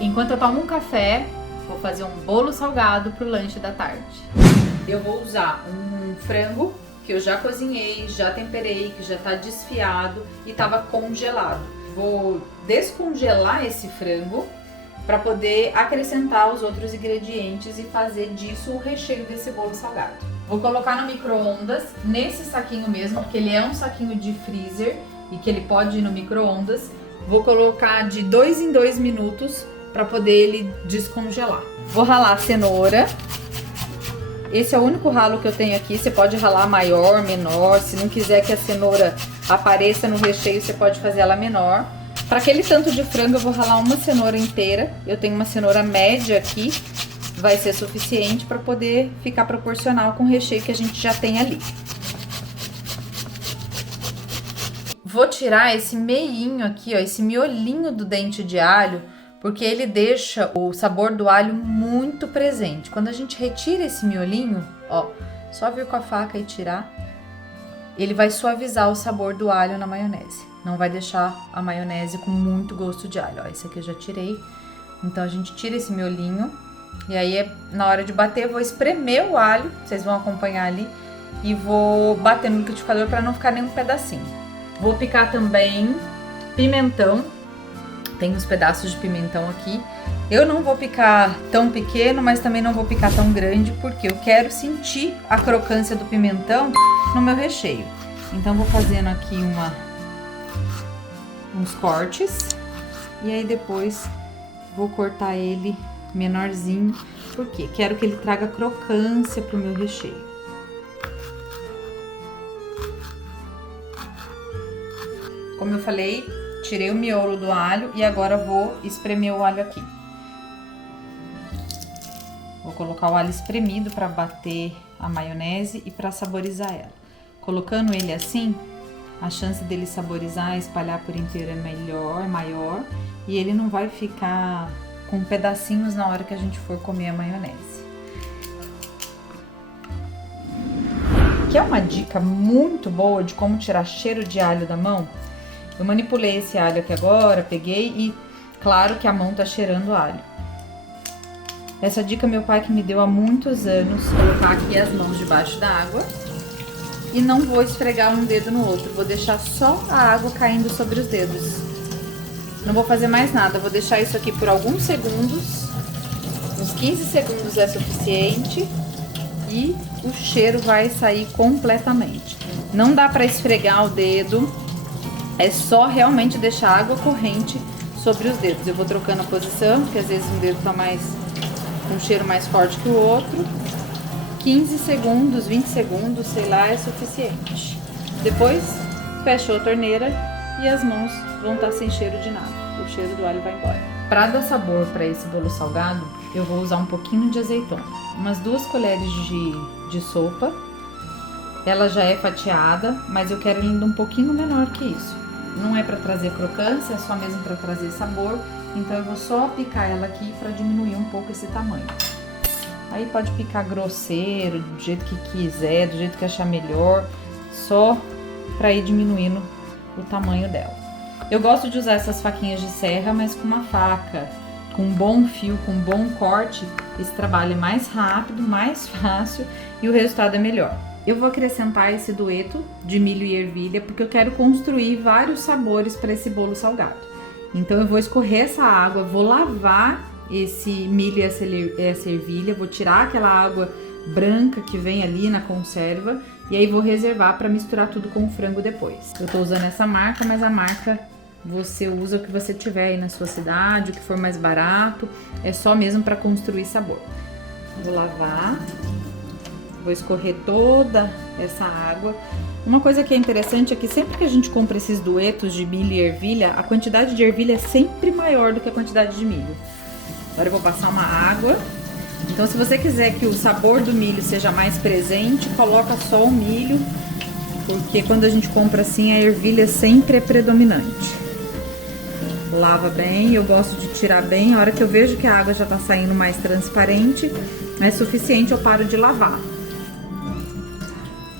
Enquanto eu tomo um café, vou fazer um bolo salgado pro lanche da tarde. Eu vou usar um frango que eu já cozinhei, já temperei, que já tá desfiado e tava congelado. Vou descongelar esse frango para poder acrescentar os outros ingredientes e fazer disso o recheio desse bolo salgado. Vou colocar no micro-ondas, nesse saquinho mesmo, porque ele é um saquinho de freezer e que ele pode ir no micro-ondas. Vou colocar de 2 em 2 minutos para poder ele descongelar. Vou ralar a cenoura. Esse é o único ralo que eu tenho aqui. Você pode ralar maior, menor. Se não quiser que a cenoura apareça no recheio, você pode fazer ela menor. Para aquele tanto de frango, eu vou ralar uma cenoura inteira. Eu tenho uma cenoura média aqui. Vai ser suficiente para poder ficar proporcional com o recheio que a gente já tem ali. Vou tirar esse meinho aqui, ó, esse miolinho do dente de alho, porque ele deixa o sabor do alho muito presente. Quando a gente retira esse miolinho, ó, só vir com a faca e tirar, ele vai suavizar o sabor do alho na maionese. Não vai deixar a maionese com muito gosto de alho. Ó, esse aqui eu já tirei. Então a gente tira esse miolinho e aí na hora de bater eu vou espremer o alho, vocês vão acompanhar ali, e vou bater no liquidificador para não ficar nenhum pedacinho. Vou picar também pimentão. Tem uns pedaços de pimentão aqui. Eu não vou picar tão pequeno, mas também não vou picar tão grande, porque eu quero sentir a crocância do pimentão no meu recheio. Então vou fazendo aqui uns cortes e aí depois vou cortar ele menorzinho, porque quero que ele traga crocância pro meu recheio. Como eu falei, tirei o miolo do alho e agora vou espremer o alho aqui. Vou colocar o alho espremido para bater a maionese e para saborizar ela. Colocando ele assim, a chance dele saborizar, espalhar por inteiro é maior, e ele não vai ficar com pedacinhos na hora que a gente for comer a maionese. Quer uma dica muito boa de como tirar cheiro de alho da mão? Eu manipulei esse alho aqui agora, peguei e claro que a mão tá cheirando alho. Essa dica meu pai que me deu há muitos anos, colocar aqui as mãos debaixo da água e não vou esfregar um dedo no outro, vou deixar só a água caindo sobre os dedos. Não vou fazer mais nada, vou deixar isso aqui por alguns segundos, uns 15 segundos é suficiente e o cheiro vai sair completamente. Não dá pra esfregar o dedo, é só realmente deixar a água corrente sobre os dedos. Eu vou trocando a posição, porque às vezes um dedo tá com um cheiro mais forte que o outro. 15 segundos, 20 segundos, sei lá, é suficiente. Depois, fechou a torneira e as mãos vão estar sem cheiro de nada. O cheiro do alho vai embora. Para dar sabor para esse bolo salgado, eu vou usar um pouquinho de azeitona. Umas 2 colheres de sopa. Ela já é fatiada, mas eu quero ainda um pouquinho menor que isso. Não é para trazer crocância, é só mesmo para trazer sabor. Então eu vou só picar ela aqui para diminuir um pouco esse tamanho. Aí pode picar grosseiro, do jeito que quiser, do jeito que achar melhor, só para ir diminuindo o tamanho dela. Eu gosto de usar essas faquinhas de serra, mas com uma faca, com um bom fio, com um bom corte, esse trabalho é mais rápido, mais fácil e o resultado é melhor. Eu vou acrescentar esse dueto de milho e ervilha, porque eu quero construir vários sabores para esse bolo salgado. Então eu vou escorrer essa água, vou lavar esse milho e essa ervilha, vou tirar aquela água branca que vem ali na conserva e aí vou reservar para misturar tudo com o frango depois. Eu tô usando essa marca, mas a marca você usa o que você tiver aí na sua cidade, o que for mais barato, é só mesmo para construir sabor. Vou lavar. Vou escorrer toda essa água. Uma coisa que é interessante é que sempre que a gente compra esses duetos de milho e ervilha, a quantidade de ervilha é sempre maior do que a quantidade de milho. Agora eu vou passar uma água. Então se você quiser que o sabor do milho seja mais presente, coloca só o milho, porque quando a gente compra assim, a ervilha sempre é predominante. Lava bem, eu gosto de tirar bem. A hora que eu vejo que a água já tá saindo mais transparente, é suficiente, eu paro de lavar.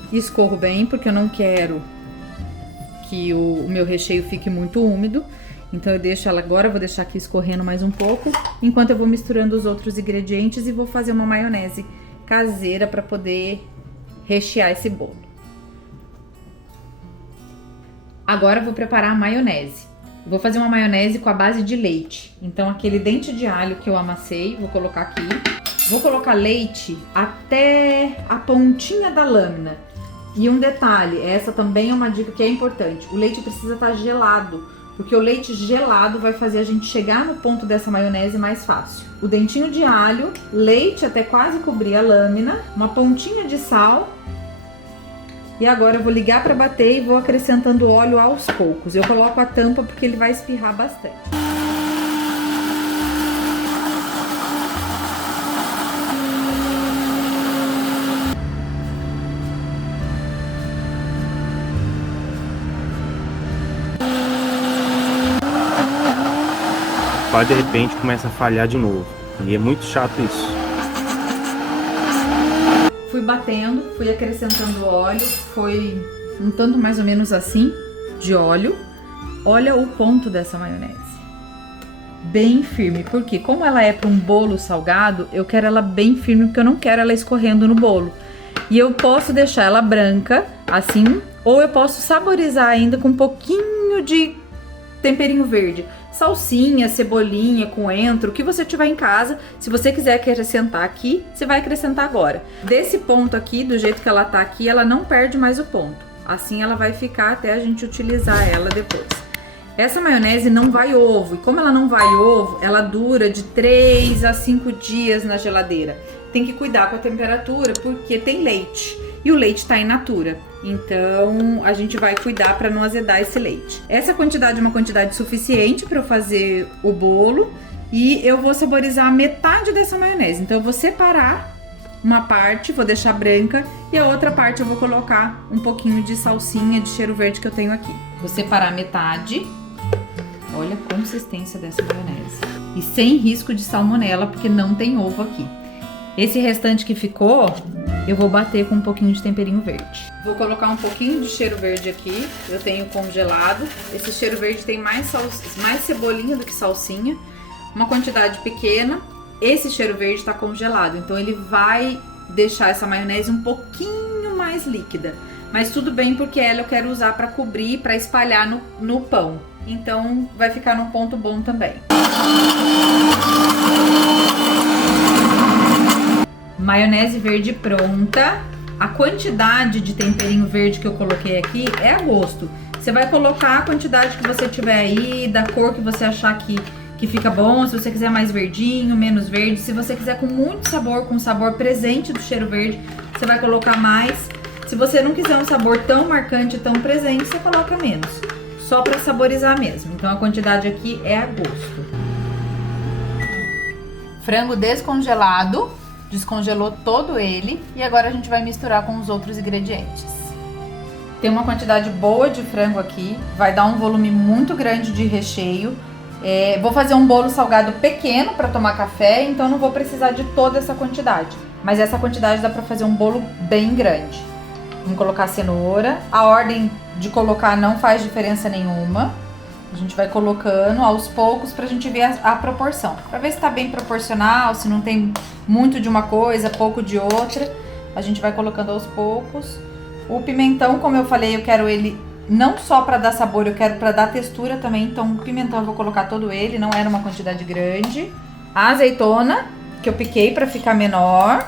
Escorro bem, porque eu não quero que o meu recheio fique muito úmido. Então eu deixo ela agora, eu vou deixar aqui escorrendo mais um pouco, enquanto eu vou misturando os outros ingredientes e vou fazer uma maionese caseira para poder rechear esse bolo. Agora eu vou preparar a maionese. Vou fazer uma maionese com a base de leite. Então aquele dente de alho que eu amassei, vou colocar aqui. Vou colocar leite até a pontinha da lâmina. E um detalhe, essa também é uma dica que é importante. O leite precisa estar gelado, porque o leite gelado vai fazer a gente chegar no ponto dessa maionese mais fácil. O dentinho de alho, leite até quase cobrir a lâmina, uma pontinha de sal. E agora eu vou ligar para bater e vou acrescentando óleo aos poucos. Eu coloco a tampa porque ele vai espirrar bastante. De repente começa a falhar de novo. E é muito chato isso. Fui batendo, fui acrescentando óleo, foi um tanto mais ou menos assim de óleo. Olha o ponto dessa maionese. Bem firme, porque como ela é para um bolo salgado, eu quero ela bem firme, porque eu não quero ela escorrendo no bolo. E eu posso deixar ela branca, assim, ou eu posso saborizar ainda com um pouquinho de temperinho verde. Salsinha, cebolinha, coentro, o que você tiver em casa. Se você quiser acrescentar aqui, você vai acrescentar agora. Desse ponto aqui, do jeito que ela tá aqui, ela não perde mais o ponto. Assim ela vai ficar até a gente utilizar ela depois. Essa maionese não vai ovo, e como ela não vai ovo, ela dura de 3 a 5 dias na geladeira. Tem que cuidar com a temperatura, porque tem leite. E o leite tá in natura, então a gente vai cuidar para não azedar esse leite. Essa quantidade é uma quantidade suficiente para eu fazer o bolo e eu vou saborizar metade dessa maionese. Então eu vou separar uma parte, vou deixar branca e a outra parte eu vou colocar um pouquinho de salsinha de cheiro verde que eu tenho aqui. Vou separar metade. Olha a consistência dessa maionese. E sem risco de salmonela, porque não tem ovo aqui. Esse restante que ficou, eu vou bater com um pouquinho de temperinho verde. Vou colocar um pouquinho de cheiro verde aqui, eu tenho congelado. Esse cheiro verde tem mais cebolinha do que salsinha, uma quantidade pequena. Esse cheiro verde tá congelado, então ele vai deixar essa maionese um pouquinho mais líquida. Mas tudo bem, porque ela eu quero usar para cobrir, para espalhar no pão. Então vai ficar num ponto bom também. Maionese verde pronta. A quantidade de temperinho verde que eu coloquei aqui é a gosto. Você vai colocar a quantidade que você tiver aí, da cor que você achar que fica bom. Se você quiser mais verdinho, menos verde. Se você quiser com muito sabor, com sabor presente do cheiro verde, você vai colocar mais. Se você não quiser um sabor tão marcante, tão presente, você coloca menos. Só para saborizar mesmo. Então a quantidade aqui é a gosto. Frango descongelado. Descongelou todo ele e agora a gente vai misturar com os outros ingredientes. Tem uma quantidade boa de frango aqui, vai dar um volume muito grande de recheio. Vou fazer um bolo salgado pequeno para tomar café, então não vou precisar de toda essa quantidade. Mas essa quantidade dá para fazer um bolo bem grande. Vamos colocar cenoura. A ordem de colocar não faz diferença nenhuma. A gente vai colocando aos poucos pra gente ver a proporção. Pra ver se tá bem proporcional, se não tem muito de uma coisa, pouco de outra. A gente vai colocando aos poucos. O pimentão, como eu falei, eu quero ele não só pra dar sabor, eu quero pra dar textura também. Então o pimentão eu vou colocar todo ele, não era uma quantidade grande. A azeitona, que eu piquei pra ficar menor.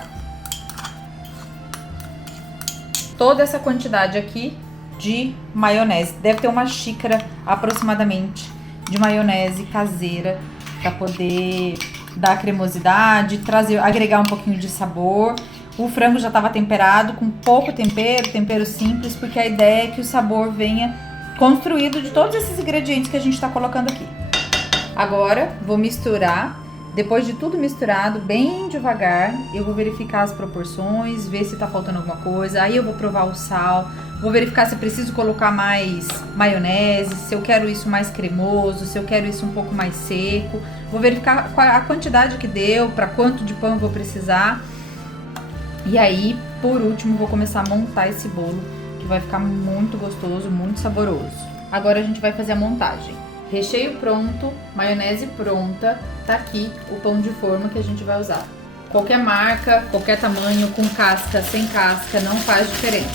Toda essa quantidade aqui de maionese. Deve ter uma xícara aproximadamente de maionese caseira para poder dar cremosidade, agregar um pouquinho de sabor. O frango já estava temperado com pouco tempero simples, porque a ideia é que o sabor venha construído de todos esses ingredientes que a gente está colocando aqui. Agora vou misturar. Depois de tudo misturado, bem devagar, eu vou verificar as proporções, ver se tá faltando alguma coisa. Aí eu vou provar o sal, vou verificar se preciso colocar mais maionese, se eu quero isso mais cremoso, se eu quero isso um pouco mais seco. Vou verificar a quantidade que deu, para quanto de pão eu vou precisar. E aí, por último, vou começar a montar esse bolo, que vai ficar muito gostoso, muito saboroso. Agora a gente vai fazer a montagem. Recheio pronto, maionese pronta, tá aqui o pão de forma que a gente vai usar. Qualquer marca, qualquer tamanho, com casca, sem casca, não faz diferença.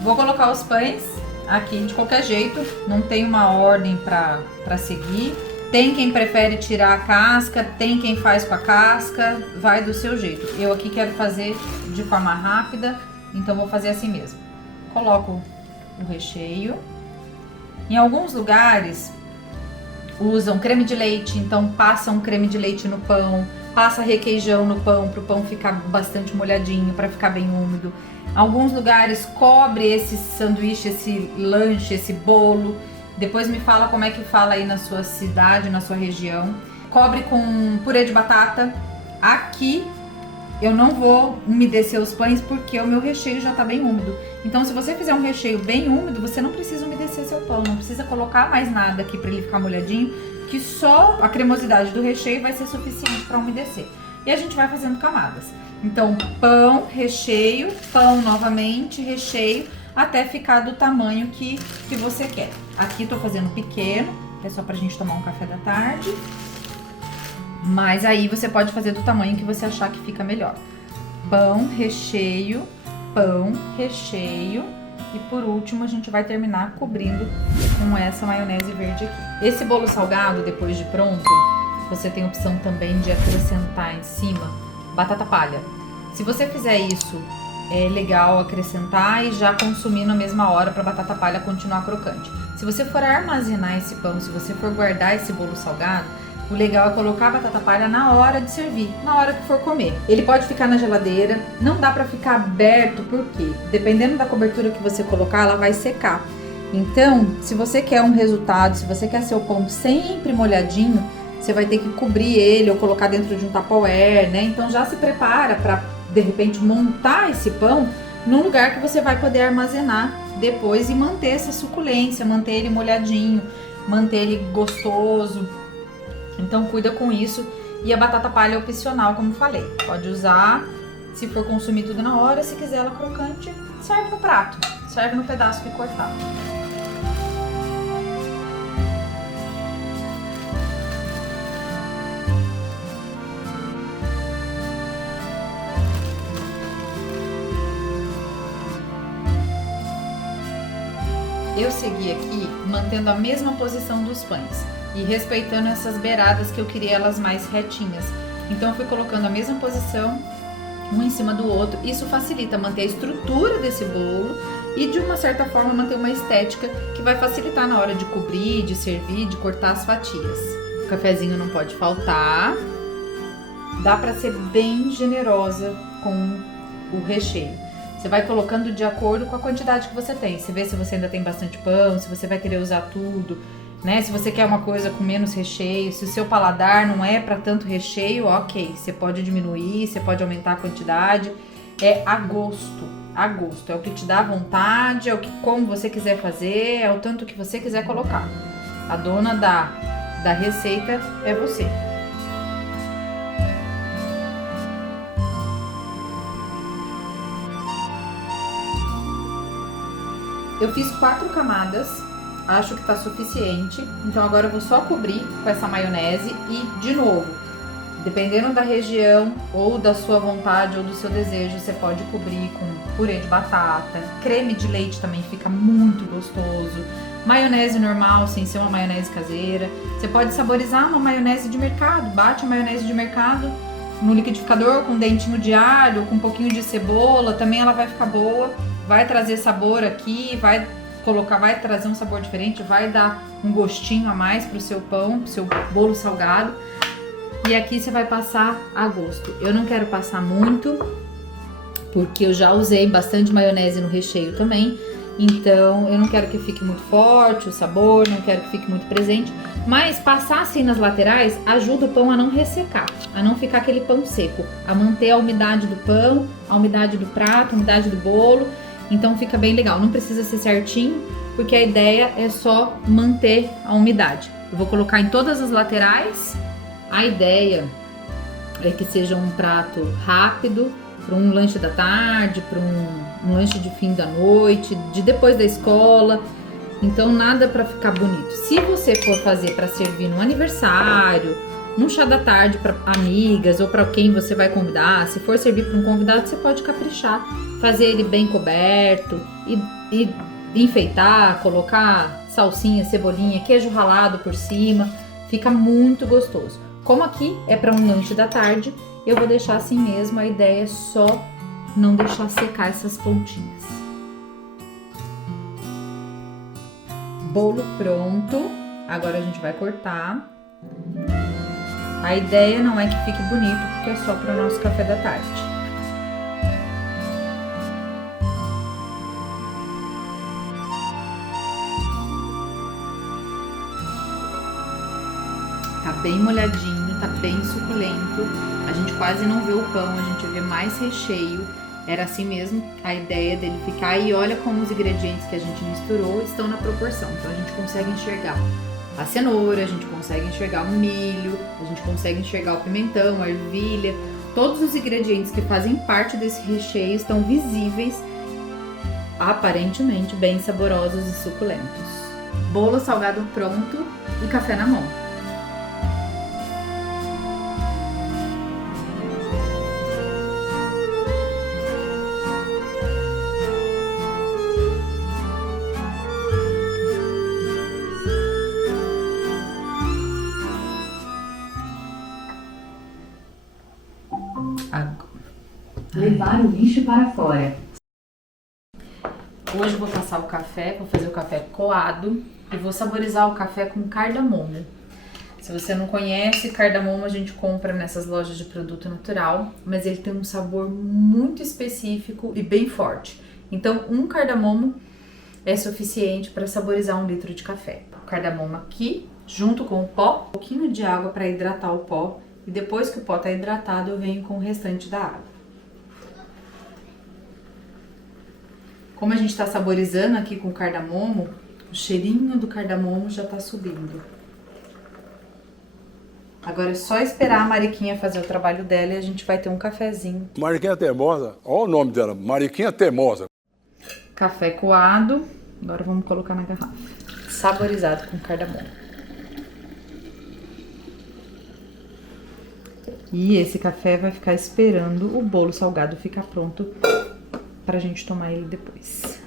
Vou colocar os pães aqui de qualquer jeito, não tem uma ordem pra seguir. Tem quem prefere tirar a casca, tem quem faz com a casca, vai do seu jeito. Eu aqui quero fazer de forma rápida, então vou fazer assim mesmo. Coloco o recheio. Em alguns lugares usam creme de leite, então passa um creme de leite no pão, passa requeijão no pão para o pão ficar bastante molhadinho, para ficar bem úmido. Alguns lugares cobre esse sanduíche, esse lanche, esse bolo. Depois me fala como é que fala aí na sua cidade, na sua região. Cobre com purê de batata. Aqui eu não vou umedecer os pães porque o meu recheio já tá bem úmido. Então se você fizer um recheio bem úmido, você não precisa umedecer seu pão, não precisa colocar mais nada aqui para ele ficar molhadinho, que só a cremosidade do recheio vai ser suficiente para umedecer. E a gente vai fazendo camadas. Então pão, recheio, pão novamente, recheio, até ficar do tamanho que você quer. Aqui tô fazendo pequeno, é só pra gente tomar um café da tarde. Mas aí você pode fazer do tamanho que você achar que fica melhor. Pão, recheio, e por último a gente vai terminar cobrindo com essa maionese verde aqui. Esse bolo salgado, depois de pronto, você tem a opção também de acrescentar em cima batata palha. Se você fizer isso, é legal acrescentar e já consumir na mesma hora para a batata palha continuar crocante. Se você for armazenar esse pão, se você for guardar esse bolo salgado, o legal é colocar a batata palha na hora de servir, na hora que for comer. Ele pode ficar na geladeira, não dá pra ficar aberto, porque dependendo da cobertura que você colocar, ela vai secar. Então, se você quer um resultado, se você quer seu pão sempre molhadinho, você vai ter que cobrir ele ou colocar dentro de um Tupperware, né? Então já se prepara pra, de repente, montar esse pão num lugar que você vai poder armazenar depois e manter essa suculência, manter ele molhadinho, manter ele gostoso. Então cuida com isso. E a batata palha é opcional, como falei. Pode usar se for consumir tudo na hora. Se quiser ela crocante, serve no prato. Serve no pedaço que cortar. Eu segui aqui mantendo a mesma posição dos pães e respeitando essas beiradas que eu queria elas mais retinhas. Então eu fui colocando a mesma posição, um em cima do outro. Isso facilita manter a estrutura desse bolo e de uma certa forma manter uma estética que vai facilitar na hora de cobrir, de servir, de cortar as fatias. O cafezinho não pode faltar. Dá para ser bem generosa com o recheio. Você vai colocando de acordo com a quantidade que você tem. Você vê se você ainda tem bastante pão, se você vai querer usar tudo, né? Se você quer uma coisa com menos recheio, se o seu paladar não é para tanto recheio, ok. Você pode diminuir, você pode aumentar a quantidade. É a gosto, a gosto. É o que te dá vontade, é o que como você quiser fazer, é o tanto que você quiser colocar. A dona da receita é você. Eu fiz 4 camadas, acho que tá suficiente. Então agora eu vou só cobrir com essa maionese e, de novo, dependendo da região ou da sua vontade ou do seu desejo, você pode cobrir com purê de batata, creme de leite também fica muito gostoso, maionese normal, sem ser uma maionese caseira. Você pode saborizar uma maionese de mercado, bate a maionese de mercado no liquidificador com um dentinho de alho, com um pouquinho de cebola, também ela vai ficar boa. Vai trazer sabor aqui, vai trazer um sabor diferente, vai dar um gostinho a mais pro seu pão, pro seu bolo salgado. E aqui você vai passar a gosto. Eu não quero passar muito, porque eu já usei bastante maionese no recheio também. Então eu não quero que fique muito forte o sabor, não quero que fique muito presente. Mas passar assim nas laterais ajuda o pão a não ressecar, a não ficar aquele pão seco, a manter a umidade do pão, a umidade do prato, a umidade do bolo. Então fica bem legal, não precisa ser certinho, porque a ideia é só manter a umidade. Eu vou colocar em todas as laterais. A ideia é que seja um prato rápido, para um lanche da tarde, para um lanche de fim da noite, de depois da escola. Então nada pra ficar bonito. Se você for fazer pra servir no aniversário, num chá da tarde para amigas ou para quem você vai convidar, se for servir para um convidado, você pode caprichar, fazer ele bem coberto e enfeitar, colocar salsinha, cebolinha, queijo ralado por cima, fica muito gostoso. Como aqui é para um lanche da tarde, eu vou deixar assim mesmo, a ideia é só não deixar secar essas pontinhas. Bolo pronto, agora a gente vai cortar. A ideia não é que fique bonito, porque é só para o nosso café da tarde. Tá bem molhadinho, tá bem suculento. A gente quase não vê o pão, a gente vê mais recheio. Era assim mesmo a ideia dele ficar. E olha como os ingredientes que a gente misturou estão na proporção. Então a gente consegue enxergar a cenoura, a gente consegue enxergar o milho, a gente consegue enxergar o pimentão, a ervilha. Todos os ingredientes que fazem parte desse recheio estão visíveis, aparentemente bem saborosos e suculentos. Bolo salgado pronto e café na mão. Levar o lixo para fora. Hoje eu vou passar o café, vou fazer o café coado e vou saborizar o café com cardamomo. Se você não conhece, cardamomo a gente compra nessas lojas de produto natural, mas ele tem um sabor muito específico e bem forte. Então, um cardamomo é suficiente para saborizar 1 litro de café. O cardamomo aqui, junto com o pó, um pouquinho de água para hidratar o pó, e depois que o pó está hidratado, eu venho com o restante da água. Como a gente está saborizando aqui com o cardamomo, o cheirinho do cardamomo já está subindo. Agora é só esperar a Mariquinha fazer o trabalho dela e a gente vai ter um cafezinho. Mariquinha Teimosa, olha o nome dela, Mariquinha Teimosa. Café coado, agora vamos colocar na garrafa. Saborizado com cardamomo. E esse café vai ficar esperando o bolo salgado ficar pronto pra gente tomar ele depois.